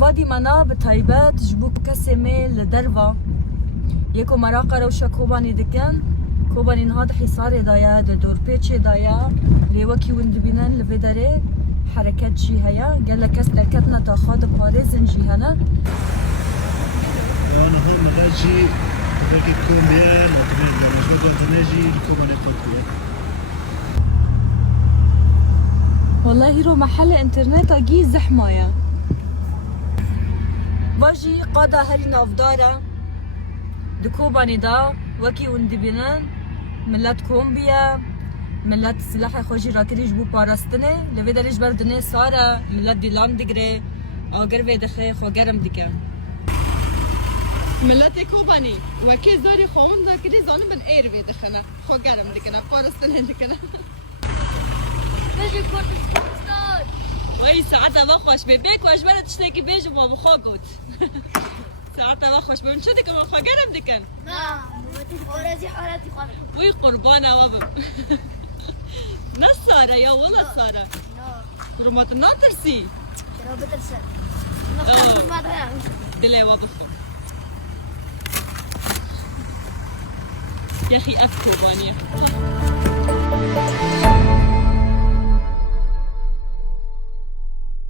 وادي منا بتايبات جبوك كسمة لدرفا يكو مراقة روشا كوباني دكان كوباني نهاد حصار دايا دور بيتش دايا ليوكي وندبينان لفيداري حركات جي هيا قال لك استركتنا تاخد باريزن جي هنا انا هون نجي باقي كوميان وكمان نجي لكوباني توكيو. والله هيرو محل انترنت اجي زحمه باجي قادا هلي نافدارا دكوباني دا وكي وندبينان ملات كومبيا ملات السلاح خوجي راكري جبو باراستنه لبي دريج بردنه سارة ملات دي لام ديگري آگر وی دخه خو گرم دیگه ملت کوبانی وکی زاری خون دا کدی زانه من ایر وی دخنه خو گرم دیگه باراستنه دیگه باجي كورتستان وای ساعتها بخوش ببیک و اجبرت تشتكي بيجو بابا خاقوت ساعتها بخوش بمن شو ديك ما خاقرم ديكن لا ورازي حالتي خالص وي قربانة وابم ناس سارة يا والله سارة لا رمات الناطرسي ترى بترسل ما ضيع دلي وابخم يا اخي اف كوبانية